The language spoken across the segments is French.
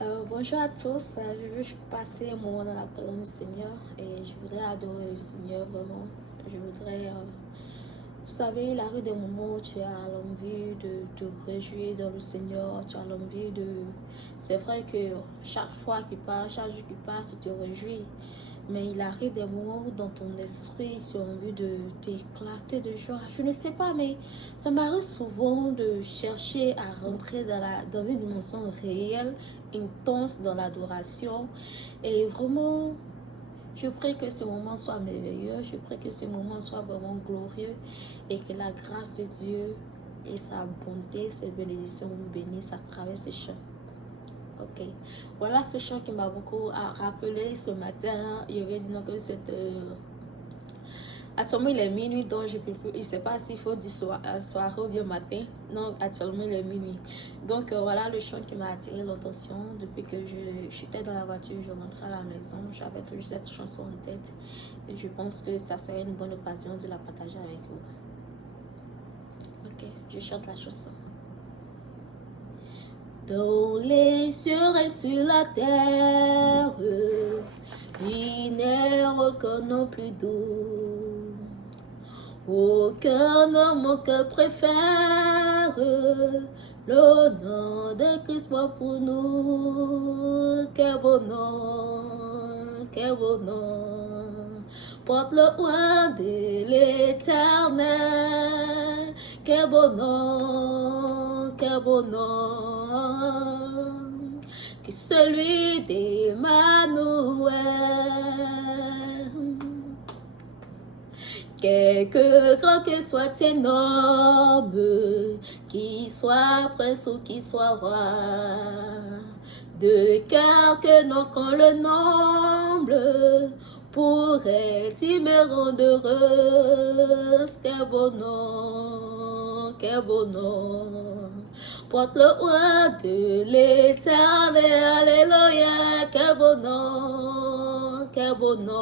Bonjour à tous, je veux passer un moment dans la présence du Seigneur et je voudrais adorer le Seigneur vraiment. Je voudrais, vous savez, il arrive des moments où tu as l'envie de te réjouir dans le Seigneur, tu as l'envie de... C'est vrai que chaque fois qu'il passe, chaque jour qui passe, tu te réjouis. Mais il arrive des moments où dans ton esprit, tu as envie de t'éclater de joie. Je ne sais pas, mais ça m'arrive souvent de chercher à rentrer dans une dimension réelle, intense dans l'adoration. Et vraiment, je prie que ce moment soit merveilleux. Je prie que ce moment soit vraiment glorieux. Et que la grâce de Dieu et sa bonté, ses bénédictions nous bénissent à travers ces chants. Ok, voilà ce chant qui m'a beaucoup rappelé ce matin. Je vais dire que c'est actuellement il est minuit, donc je peux plus, je ne sais pas s'il faut dire soirée ou bien matin. Non, actuellement il est minuit. Donc voilà le chant qui m'a attiré l'attention depuis que j'étais dans la voiture, je rentrais à la maison, j'avais toujours cette chanson en tête et je pense que ça serait une bonne occasion de la partager avec vous. Ok, je chante la chanson. Dans les cieux et sur la terre, il n'est aucun nom plus doux. Aucun homme que préfère le nom de Christ pour nous. Quel beau nom, quel beau nom. Porte le roi de l'éternel. Quel beau nom, quel beau nom. Que celui d'Emmanuel. Quelque grand que soit tes noms, qu'il soit prince ou qu'il soit roi, de quelque nom qu'on le nombre, pourrait-il me rendre heureuse? Quel beau nom, quel beau nom. Porte le roi de l'éternel, alléluia, quel beau nom, quel beau nom.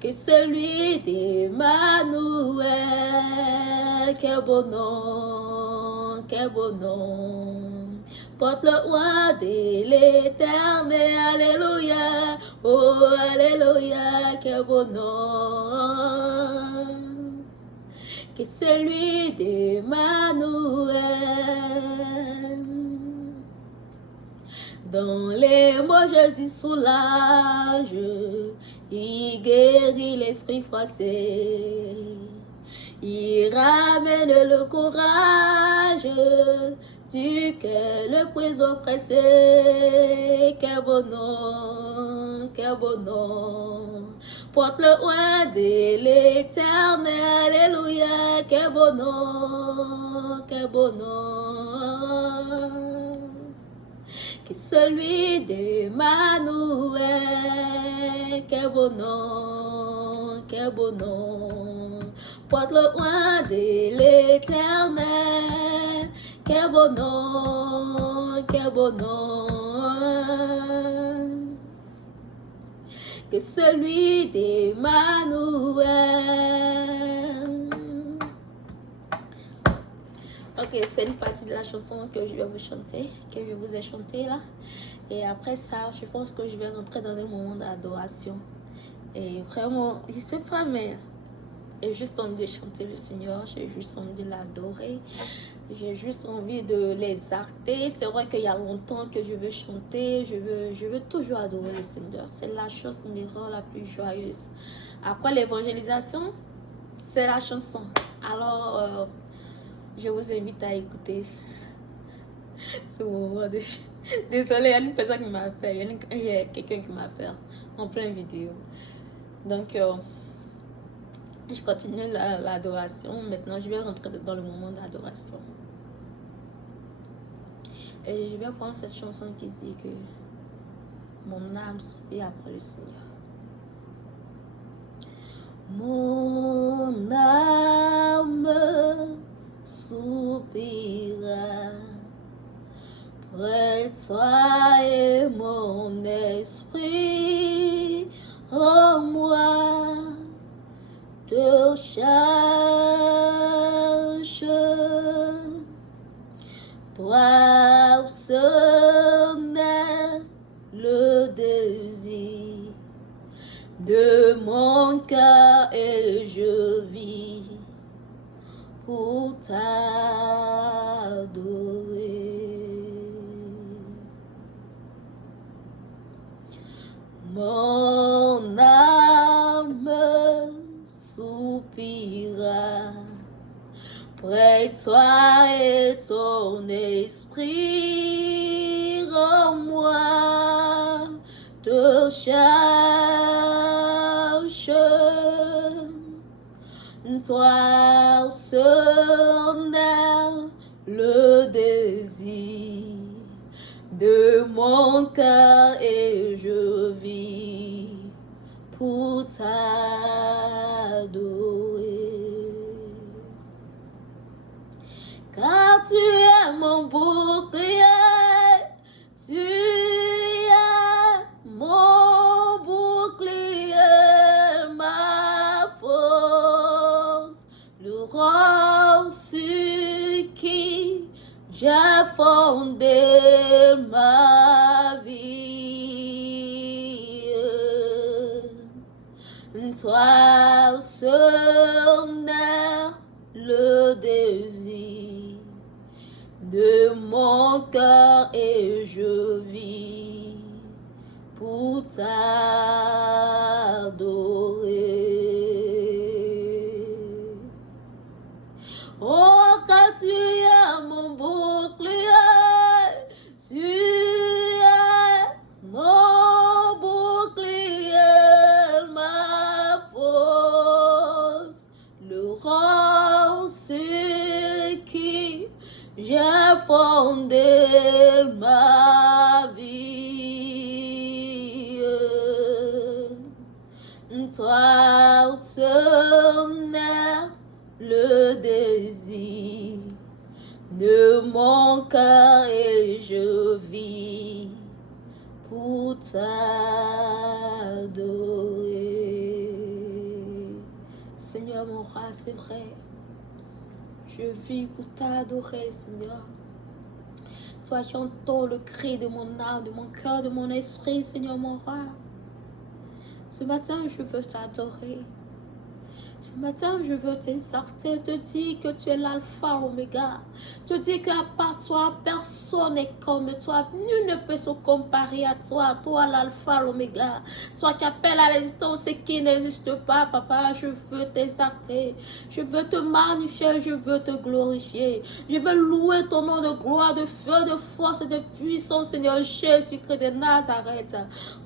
Que celui d'Emmanuel, quel beau nom, quel beau nom. Porte le roi de l'éternel, alléluia, oh alléluia, quel beau nom. Que celui d'Emmanuel. Dans les mots Jésus soulage, il guérit l'esprit froissé, il ramène le courage du cœur le plus oppressé. Quel beau nom, quel beau nom. Porte le roi de l'éternel, alléluia, quel beau nom, quel beau nom. Que celui d'Emmanuel, quel beau nom, quel beau nom. Porte le roi de l'éternel, quel beau nom, quel beau nom. Que celui d'Emmanuel. Ok, c'est une partie de la chanson que je vais vous chanter, que je vous ai chanté là. Et après ça, je pense que je vais rentrer dans un moment d'adoration. Et vraiment, je sais pas, mais j'ai juste envie de chanter le Seigneur, j'ai juste envie de l'adorer. J'ai juste envie de l'exalter. C'est vrai qu'il y a longtemps que je veux chanter, je veux toujours adorer le Seigneur. C'est la chose qui me rend la plus joyeuse. Après l'évangélisation, c'est la chanson. Alors, je vous invite à écouter ce moment de... Désolée, il y a une personne qui m'appelle. Il y a quelqu'un qui m'appelle en pleine vidéo. Donc, je continue l'adoration. Maintenant, je vais rentrer dans le moment d'adoration. Et je vais prendre cette chanson qui dit que mon âme soupire après le Seigneur. Mon âme soupira près de toi et mon esprit en moi te cherche. Toi seul est le désir de mon cœur et je vis pour t'adorer. Mon âme soupira près de toi et ton esprit en moi te cherche. Toi seul est le désir de mon cœur et je vis pour t'adorer. Car tu es mon bouclier, tu es mon bouclier, ma force, le roi sur qui j'ai fondé ma vie. Toi seul est le désir de mon cœur et je vis pour t'adorer. Oh, car tu es mon bouclier, tu es mon bouclier, ma force, le roi sur qui j'ai fondé ma vie. Toi seul est le désir de mon cœur et je vis pour t'adorer. Seigneur mon roi, c'est vrai, je vis pour t'adorer, Seigneur. Toi qui entends le cri de mon âme, de mon cœur, de mon esprit, Seigneur mon roi. Ce matin, je veux t'adorer. Ce matin, je veux t'exhorter, te dire que tu es l'alpha, l'oméga. Te dire qu'à part toi, personne n'est comme toi. Nul ne peut se comparer à toi. Toi, l'alpha, l'oméga. Toi qui appelles à l'existence ce qui n'existe pas, papa. Je veux t'exhorter. Je veux te magnifier. Je veux te glorifier. Je veux louer ton nom de gloire, de feu, de force et de puissance, Seigneur Jésus-Christ de Nazareth.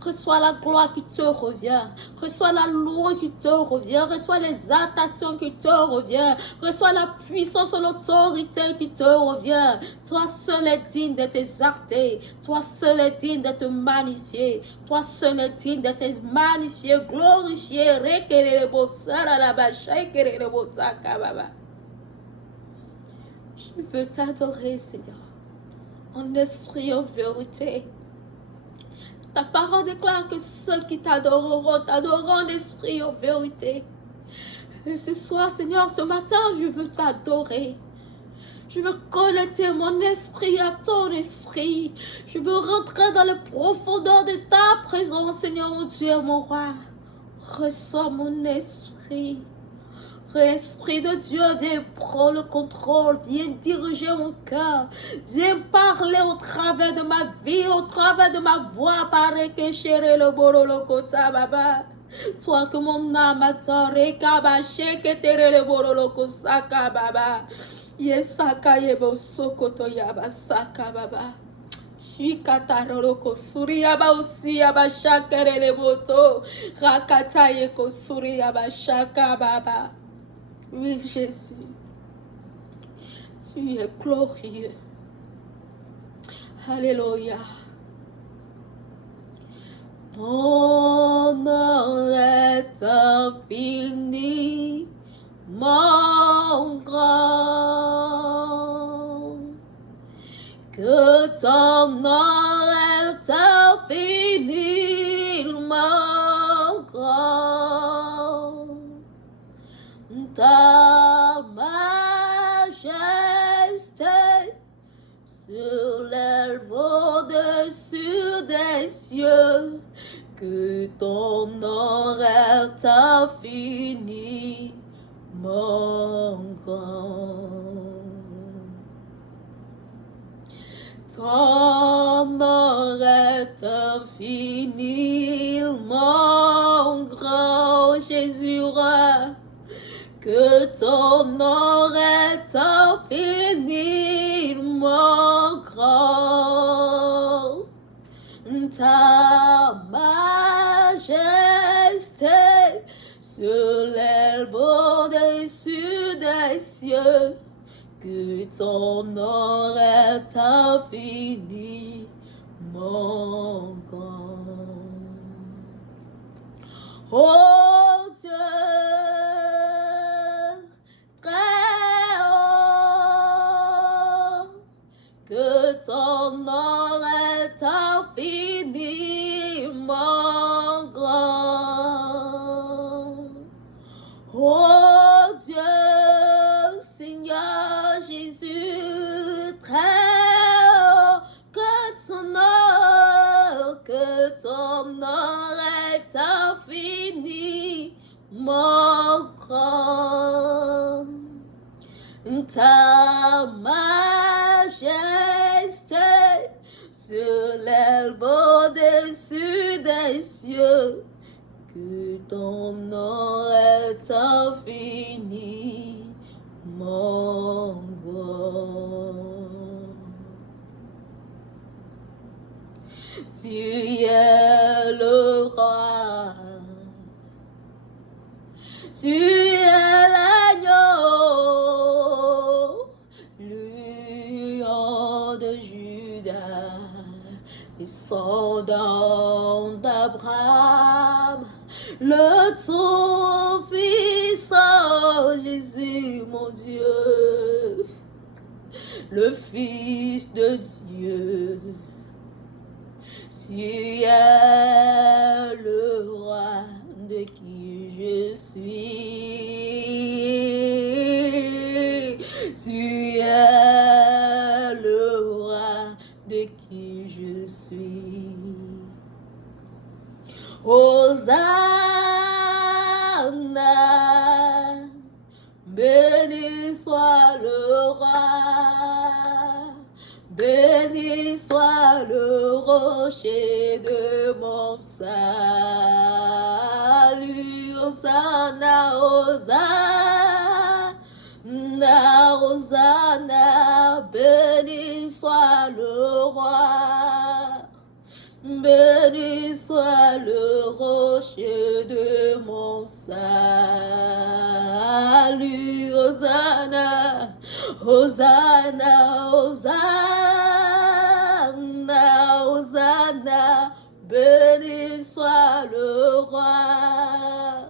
Reçois la gloire qui te revient. Reçois la louange qui te revient. Reçois les exaltation qui te revient. Reçois la puissance et l'autorité qui te revient. Toi seul est digne d'être exalté. Toi seul est digne d'être magnifié. Toi seul est digne d'être magnifié, glorifié. Je veux t'adorer, Seigneur, en esprit, en vérité. Ta parole déclare que ceux qui t'adoreront, t'adoreront en esprit, en vérité. Et ce soir, Seigneur, ce matin, je veux t'adorer. Je veux connecter mon esprit à ton esprit. Je veux rentrer dans les profondeurs de ta présence, Seigneur, mon Dieu, mon roi. Reçois mon esprit. Esprit de Dieu, viens prendre le contrôle, viens diriger mon cœur, viens parler au travers de ma vie, au travers de ma voix, paraît que chérie le borolo kota baba. Toi que mon âme attend, rekabaché que tere le borolo kosaka baba. Yesaka yebo sokoto yaba saka baba. Shikataroko suriyaba usiyaba shakere le boto. Rakataye ko suriyaba shaka baba. Oui, Jésus, tu es glorieux. Alléluia. Mon nom est infini, mon grand. Que ton nom est infiniment grand. Ta majesté sur les s'élève au-dessus des cieux, que ton nom est infiniment grand. Ton nom est infiniment grand, Jésus roi, que ton nom est infiniment grand. Ta majesté se lève au-dessus des cieux, que ton nom est infiniment grand. Oh Dieu, très haut, que ton nom est infiniment grand. Oh Dieu, Seigneur Jésus, très haut, que ton nom est infiniment grand. Ta majesté se lève au-dessus des cieux, que ton nom est infiniment grand. Tu es le roi, tu es l'agneau, lion de Juda, descendant d'Abraham, le Tout-Puissant Jésus, mon Dieu, le Fils de Dieu. Tu es le roi de qui je suis. Tu es le roi de qui je suis. Hosanna, béni soit le roi. Béni soit le rocher de mon salut. Hosanna, Hosanna, Hosanna, béni soit le roi. Béni soit le rocher de mon salut. Hosanna, Hosanna, Hosanna, Hosanna, béni soit le roi.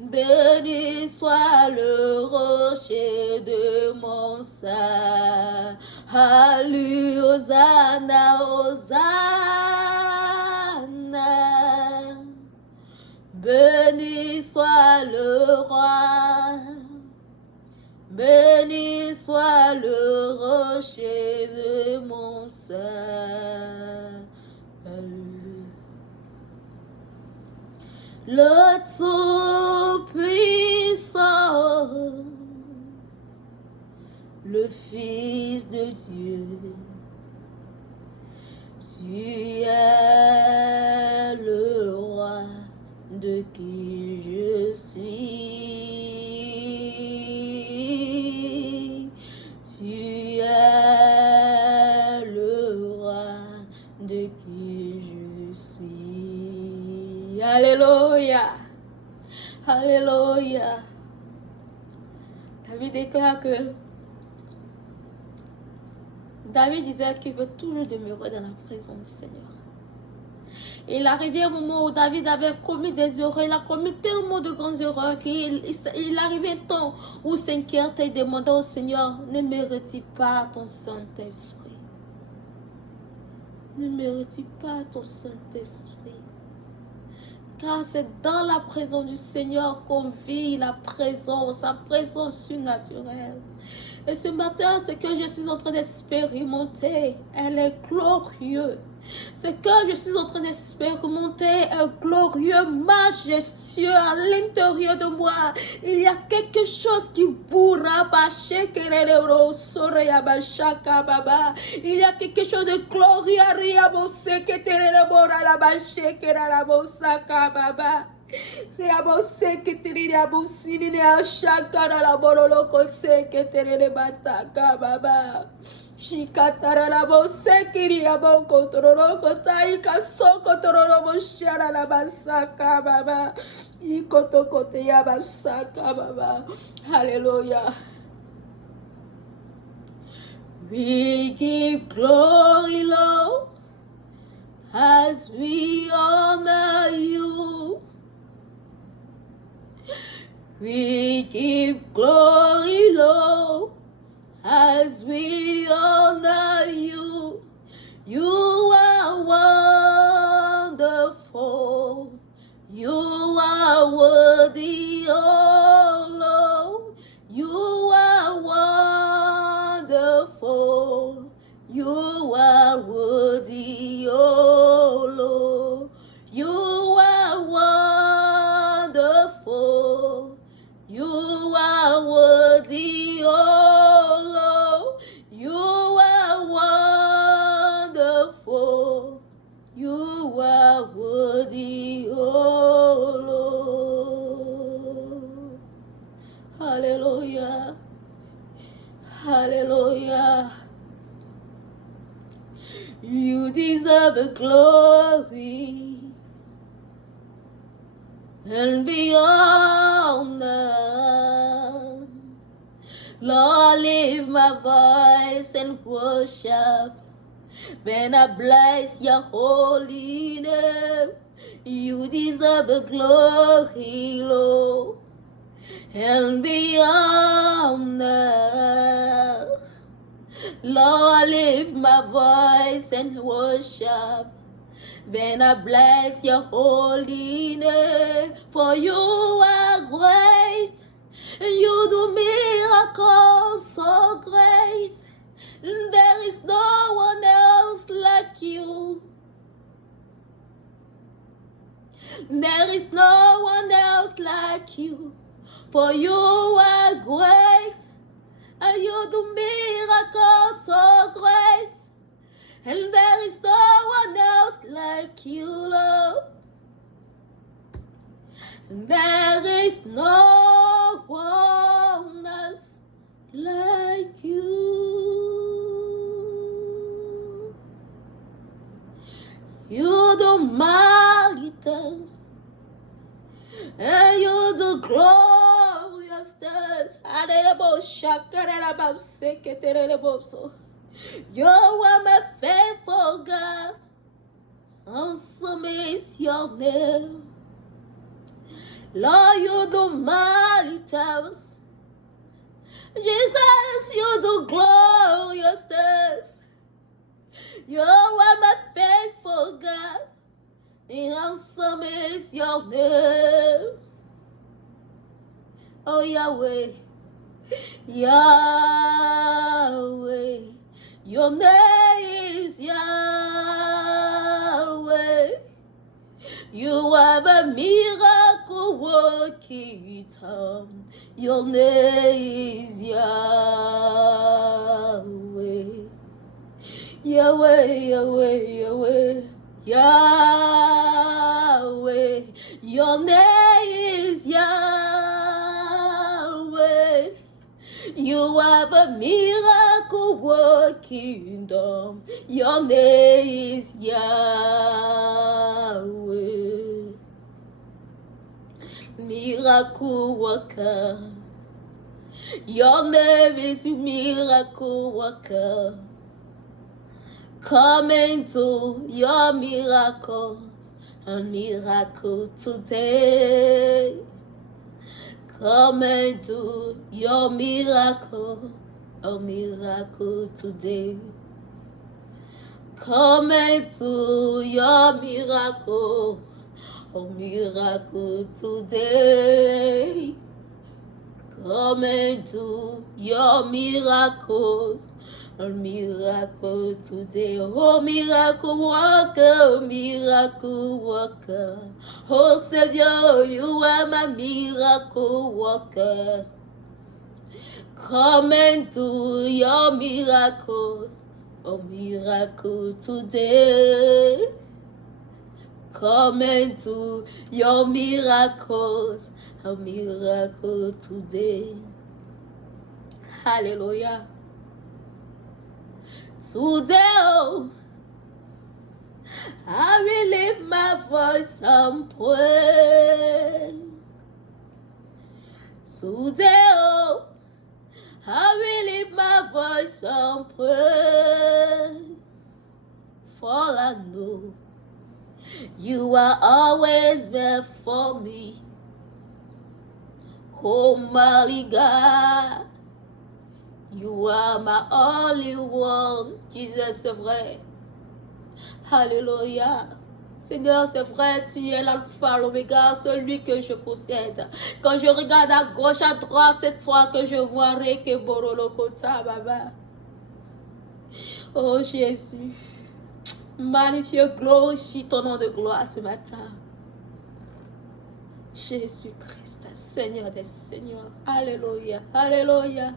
Béni soit le rocher de mon salut. Hosanna, Hosanna, béni soit le roi. Béni soit le rocher de mon salut. Le Tout-Puissant, le Fils de Dieu, tu es le roi de qui je suis. Tu es le roi de qui je suis. Alléluia. Alléluia. David déclare que David disait qu'il veut toujours demeurer dans la présence du Seigneur. Et il arrivait un moment où David avait commis des erreurs. Il a commis tellement de grandes erreurs qu'il arrivait un temps où il s'inquiétait et demandait au Seigneur, ne me retire pas ton Saint-Esprit. Ne me retire pas ton Saint-Esprit. Car c'est dans la présence du Seigneur qu'on vit la présence, sa présence surnaturelle. Et ce matin, ce que je suis en train d'expérimenter, elle est glorieux. Ce que je suis en train d'expérimenter est glorieux, majestueux à l'intérieur de moi. Il y a quelque chose qui pourra bâcher. Il y a quelque chose de glorieux. Riabose que tiri riabusini ne ashakara la bololo kose que tere bataka baba. Shikatara la bose kiri aboko tororo kotai kasoko tororo boshara la basaka baba. Ikoto kote ya basaka baba. Hallelujah. We give glory, Lord, as we honor you. We give glory, Lord, as we honor you. You are wonderful. You are worthy, oh Lord. You are wonderful. You are worthy, oh Lord. You are wonderful. You are worthy, oh Lord. You are wonderful. You are worthy, oh Lord. Hallelujah. Hallelujah. You deserve the glory and beyond now. Lord, lift my voice and worship when I bless your holy name. You deserve the glory, Lord, and beyond now. Lord, lift my voice and worship when I bless your holy name. For you are great, you do miracles so great. There is no one else like you. There is no one else like you. For you are great, and you do miracles so great. And there is no one else like you, Lord. There is no one else like you. You do mighty things, and you do glorious things. You are my faithful God. Awesome is your name. Lord, you do mighty things. Jesus, you do glorious things. You are my faithful God. And awesome is your name. Oh, Yahweh. Yahweh. Your name is Yahweh. You are a miracle working time. Your name is Yahweh. Yahweh, Yahweh, Yahweh. Yahweh. Your name is Yahweh. You have a miracle working done. Your name is Yahweh. Miracle worker. Your name is miracle worker. Come into your miracles, a miracle today. Come and do your miracle, a miracle today. Come and do your miracle, a miracle today. Come and do your miracles. A miracle today, oh miracle worker. Oh Savior, you are my miracle worker. Come and do your miracles, a miracle today. Come and do your miracles, a miracle today. Hallelujah. Today, oh, I will lift my voice and pray. Today, oh, I will lift my voice and pray. For I know you are always there for me. Oh, mighty God, you are my only one. Jesus, c'est vrai. Alléluia. Seigneur, c'est vrai, tu es l'alpha, l'oméga, celui que je possède. Quand je regarde à gauche, à droite, c'est toi que je vois. Oh Jésus, magnifie, glorifie ton nom de gloire ce matin. Jésus-Christ, Seigneur des Seigneurs. Alléluia, alléluia.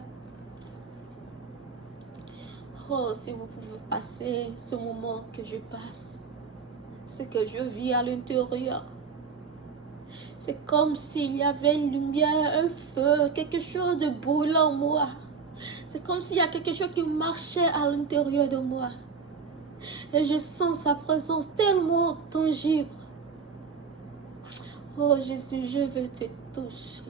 Oh, si vous pouvez passer ce moment que je passe, c'est que je vis à l'intérieur. C'est comme s'il y avait une lumière, un feu, quelque chose de brûlant en moi. C'est comme s'il y a quelque chose qui marchait à l'intérieur de moi. Et je sens sa présence tellement tangible. Oh Jésus, je veux te toucher.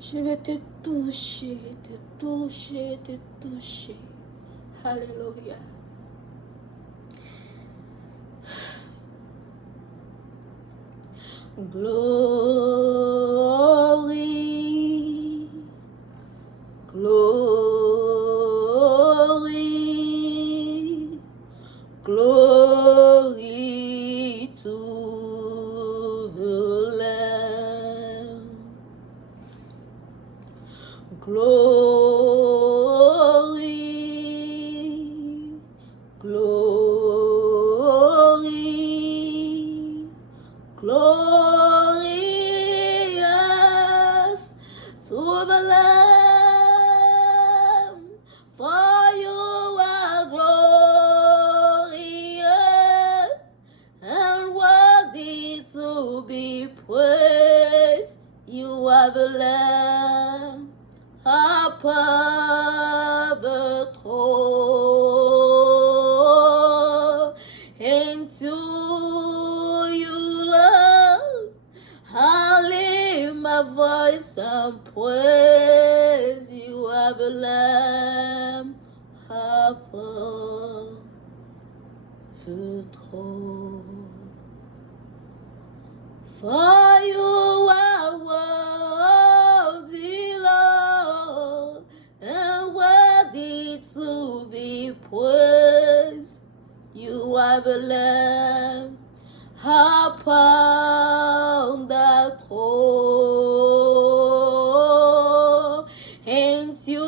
Je veux te toucher, te toucher, te toucher. Alléluia. Glory, glory, glory to the Lamb. Glory, glory, glorious to the Lamb, for you are glorious and worthy to be praised. You are the Lamb upon the throne, and to you, Lord, I lift my voice and praise. You are the Lamb upon the throne. For you are worthy, Lord, and worthy to be praised. You are the Lamb upon the throne, and you,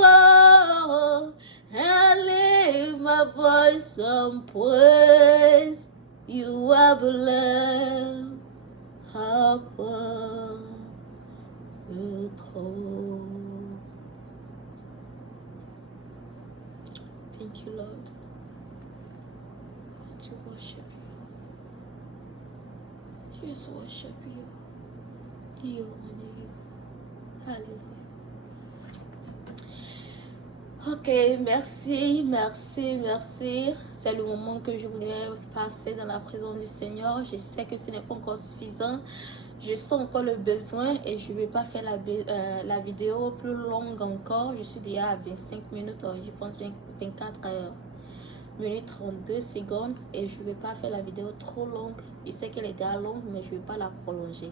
Lord, and lift my voice and praise. You are the Lamb upon the throne. Thank you, Lord. To worship you. Just worship you. You only you. Hallelujah. Ok, merci, merci, merci. C'est le moment que je voudrais passer dans la présence du Seigneur. Je sais que ce n'est pas encore suffisant. Je sens encore le besoin et je ne vais pas faire la vidéo plus longue encore. Je suis déjà à 25 minutes, je pense 24 minutes 32 secondes et je ne vais pas faire la vidéo trop longue. Je sais qu'elle était longue, mais je ne vais pas la prolonger.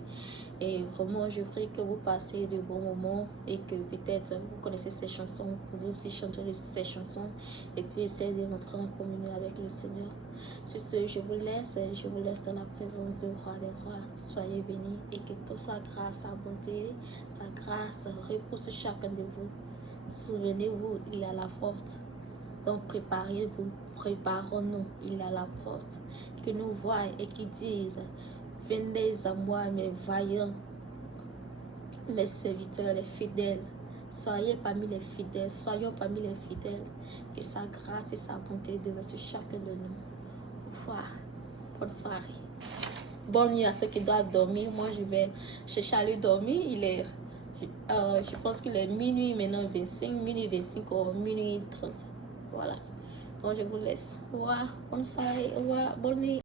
Et vraiment, je prie que vous passez de bons moments et que peut-être vous connaissez ces chansons, vous aussi chanterez ces chansons et puis essayez de rentrer en communion avec le Seigneur. Sur ce, je vous laisse dans la présence du roi des rois. Soyez bénis et que toute sa grâce, sa bonté, sa grâce repose sur chacun de vous. Souvenez-vous, il est à la porte. Donc préparez-vous, préparons-nous, il est à la porte. Que nous voient et qui disent, venez à moi mes vaillants, mes serviteurs, les fidèles. Soyez parmi les fidèles, soyons parmi les fidèles. Que sa grâce et sa bonté demeurent sur chacun de nous. Au revoir. Bonne soirée. Bonne nuit à ceux qui doivent dormir. Moi, je vais chercher à lui dormir. Je pense qu'il est minuit maintenant 25, minuit 25 ou minuit 30. Voilà. Donc, je vous laisse. Au revoir. Bonne soirée. Au revoir. Bonne nuit.